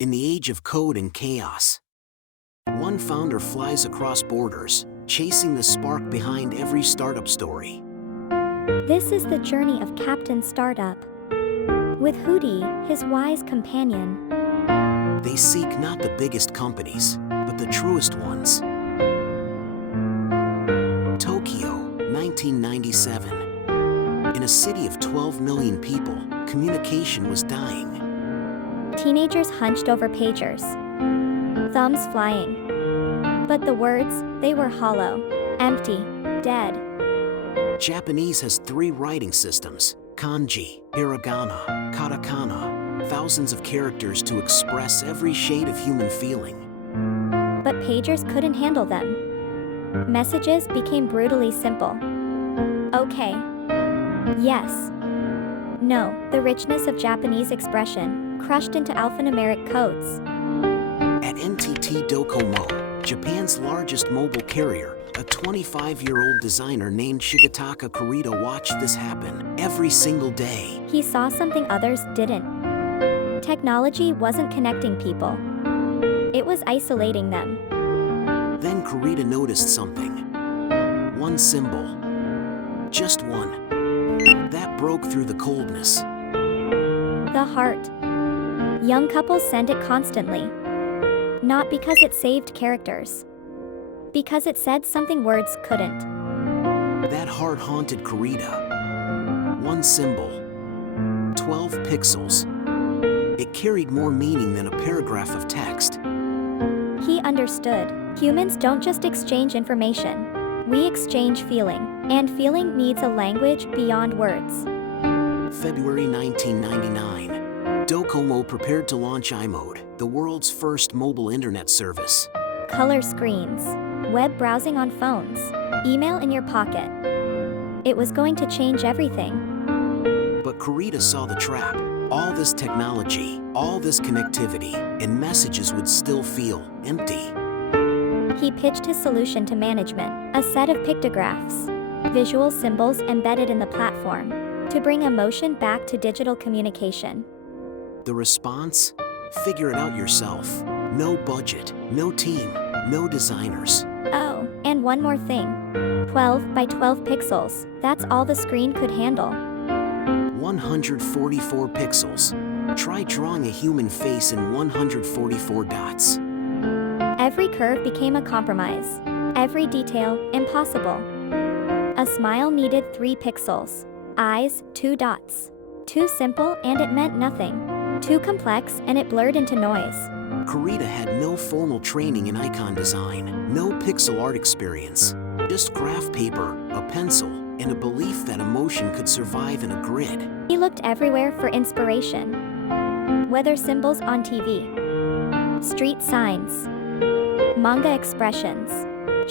In the age of code and chaos, one founder flies across borders, chasing the spark behind every startup story. This is the journey of Captain Startup. With Hootie, his wise companion. They seek not the biggest companies, but the truest ones. Tokyo, 1997. In a city of 12 million people, communication was dying. Teenagers hunched over pagers, thumbs flying. But the words, they were hollow, empty, dead. Japanese has 3 writing systems: kanji, hiragana, katakana, thousands of characters to express every shade of human feeling. But pagers couldn't handle them. Messages became brutally simple. Okay. Yes. No, the richness of Japanese expression, crushed into alphanumeric codes. At NTT Docomo, Japan's largest mobile carrier, a 25-year-old designer named Shigetaka Kurita watched this happen every single day. He saw something others didn't. Technology wasn't connecting people. It was isolating them. Then Kurita noticed something. One symbol. Just one. That broke through the coldness. The heart. Young couples send it constantly. Not because it saved characters. Because it said something words couldn't. That heart haunted Kurita. One symbol. 12 pixels. It carried more meaning than a paragraph of text. He understood. Humans don't just exchange information. We exchange feeling. And feeling needs a language beyond words. February 1999. Docomo prepared to launch iMode, the world's first mobile internet service. Color screens. Web browsing on phones. Email in your pocket. It was going to change everything. But Kurita saw the trap. All this technology, all this connectivity, and messages would still feel empty. He pitched his solution to management, a set of pictographs, visual symbols embedded in the platform, to bring emotion back to digital communication. The response? Figure it out yourself. No budget, no team, no designers. Oh, and one more thing. 12 by 12 pixels, that's all the screen could handle. 144 pixels. Try drawing a human face in 144 dots. Every curve became a compromise. Every detail, impossible. A smile needed 3 pixels. Eyes, 2 dots. Too simple and it meant nothing. Too complex and it blurred into noise. Kurita had no formal training in icon design, no pixel art experience. Just graph paper, a pencil, and a belief that emotion could survive in a grid. He looked everywhere for inspiration. Weather symbols on TV. Street signs. Manga expressions.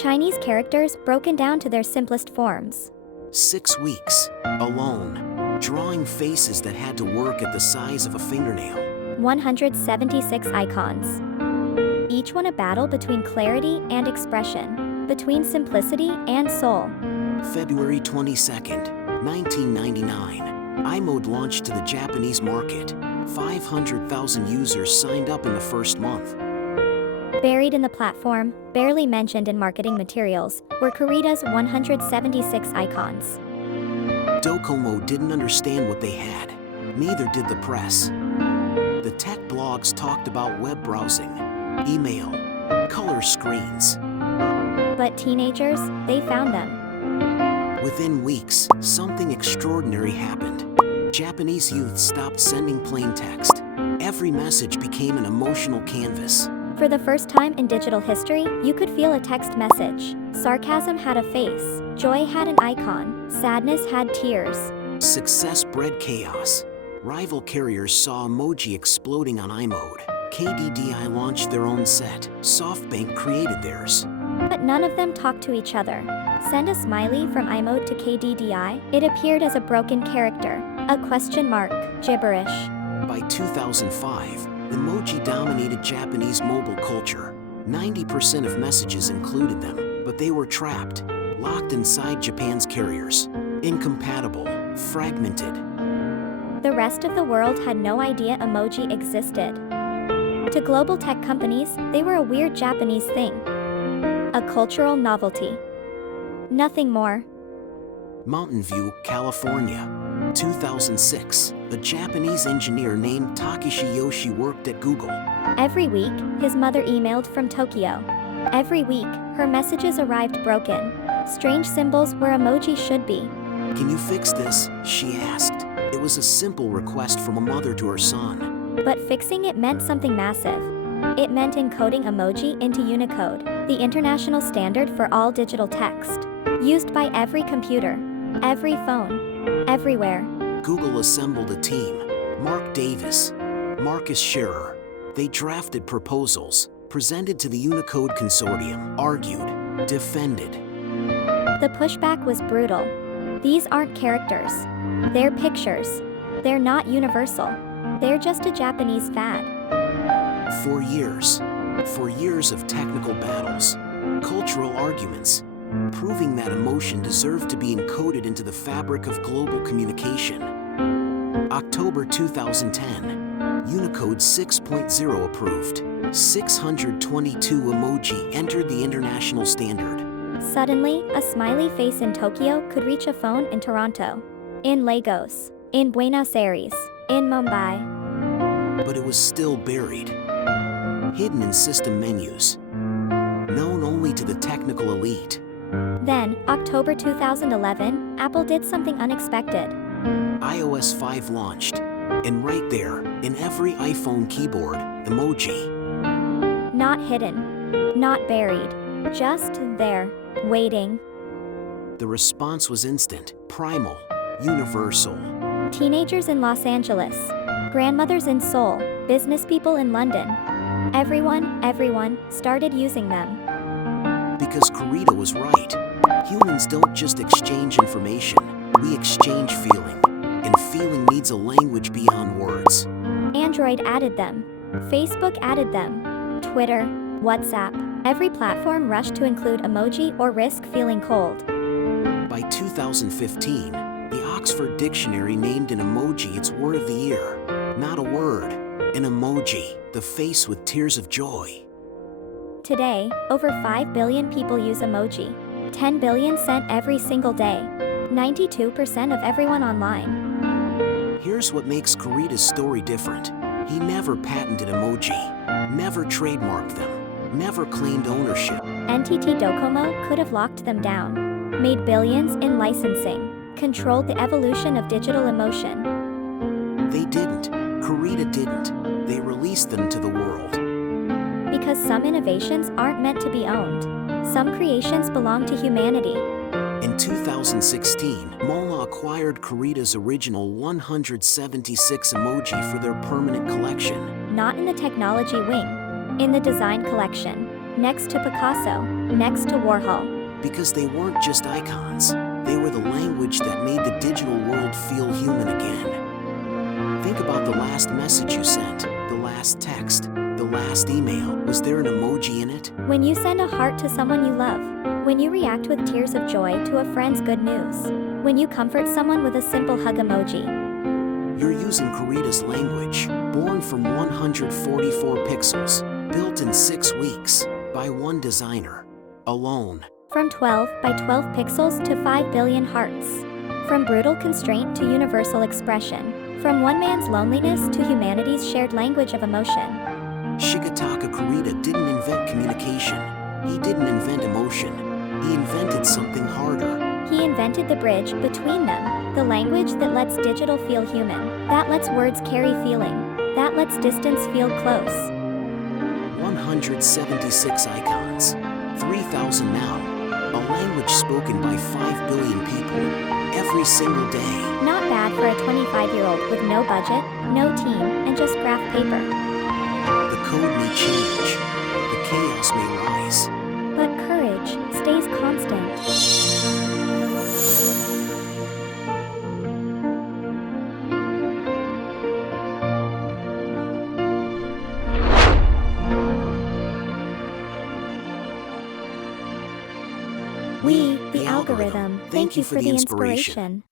Chinese characters broken down to their simplest forms. 6 weeks, alone, drawing faces that had to work at the size of a fingernail. 176 icons. Each one a battle between clarity and expression, between simplicity and soul. February 22nd, 1999. iMode launched to the Japanese market. 500,000 users signed up in the first month. Buried in the platform, barely mentioned in marketing materials, were Kurita's 176 icons. Docomo didn't understand what they had. Neither did the press. The tech blogs talked about web browsing, email, color screens. But teenagers, they found them. Within weeks, something extraordinary happened. Japanese youth stopped sending plain text. Every message became an emotional canvas. For the first time in digital history, you could feel a text message. Sarcasm had a face. Joy had an icon. Sadness had tears. Success bred chaos. Rival carriers saw Emoji exploding on iMode. KDDI launched their own set. SoftBank created theirs. But none of them talked to each other. Send a smiley from iMode to KDDI, it appeared as a broken character. A question mark. Gibberish. By 2005, Emoji dominated Japanese mobile culture. 90% of messages included them, but they were trapped, locked inside Japan's carriers. Incompatible, fragmented. The rest of the world had no idea emoji existed. To global tech companies, they were a weird Japanese thing. A cultural novelty. Nothing more. Mountain View, California. 2006. A Japanese engineer named Takeshi Yoshi worked at Google. Every week, his mother emailed from Tokyo. Every week, her messages arrived broken. Strange symbols where emoji should be. Can you fix this? She asked. It was a simple request from a mother to her son. But fixing it meant something massive. It meant encoding emoji into Unicode, the international standard for all digital text. Used by every computer, every phone, everywhere. Google assembled a team. Mark Davis, Marcus Scherer. They drafted proposals, presented to the Unicode Consortium, argued, defended. The pushback was brutal. These aren't characters. They're pictures. They're not universal. They're just a Japanese fad. For years of technical battles, cultural arguments, proving that emotion deserved to be encoded into the fabric of global communication. October 2010, Unicode 6.0 approved. 622 emoji entered the international standard. Suddenly, a smiley face in Tokyo could reach a phone in Toronto, in Lagos, in Buenos Aires, in Mumbai. But it was still buried, hidden in system menus, known only to the technical elite. Then, October 2011, Apple did something unexpected. iOS 5 launched, and right there, in every iPhone keyboard, emoji. Not hidden, not buried, just there, waiting. The response was instant, primal, universal. Teenagers in Los Angeles, grandmothers in Seoul, business people in London. Everyone started using them. Because Kurita was right. Humans don't just exchange information, we exchange feeling. And feeling needs a language beyond words. Android added them. Facebook added them. Twitter, WhatsApp, every platform rushed to include emoji or risk feeling cold. By 2015, the Oxford Dictionary named an emoji its word of the year. Not a word, an emoji, the face with tears of joy. Today, over 5 billion people use emoji. 10 billion sent every single day. 92% of everyone online. Here's what makes Kurita's story different. He never patented emoji, never trademarked them, never claimed ownership. NTT Docomo could have locked them down. Made billions in licensing. Controlled the evolution of digital emotion. They didn't. Kurita didn't. They released them to the world. Because some innovations aren't meant to be owned. Some creations belong to humanity. In 2016, Mola acquired Kurita's original 176 emoji for their permanent collection. Not in the technology wing. In the design collection. Next to Picasso. Next to Warhol. Because they weren't just icons. They were the language that made the digital world feel human again. Think about the last message you sent, the last text, the last email. Was there an emoji in it? When you send a heart to someone you love. When you react with tears of joy to a friend's good news. When you comfort someone with a simple hug emoji. You're using Kurita's language, born from 144 pixels, built in 6 weeks, by one designer, alone. From 12 by 12 pixels to 5 billion hearts. From brutal constraint to universal expression. From one man's loneliness to humanity's shared language of emotion. Shigetaka Kurita didn't invent communication. He didn't invent emotion. He invented something harder. He invented the bridge between them. The language that lets digital feel human. That lets words carry feeling. That lets distance feel close. 176 icons. 3,000 now. A language spoken by 5 billion people. Every single day. Not bad for a 25-year-old with no budget, no team, and just graph paper. The code may change. The chaos may rise. But courage stays constant. We, the algorithm, thank you for the inspiration.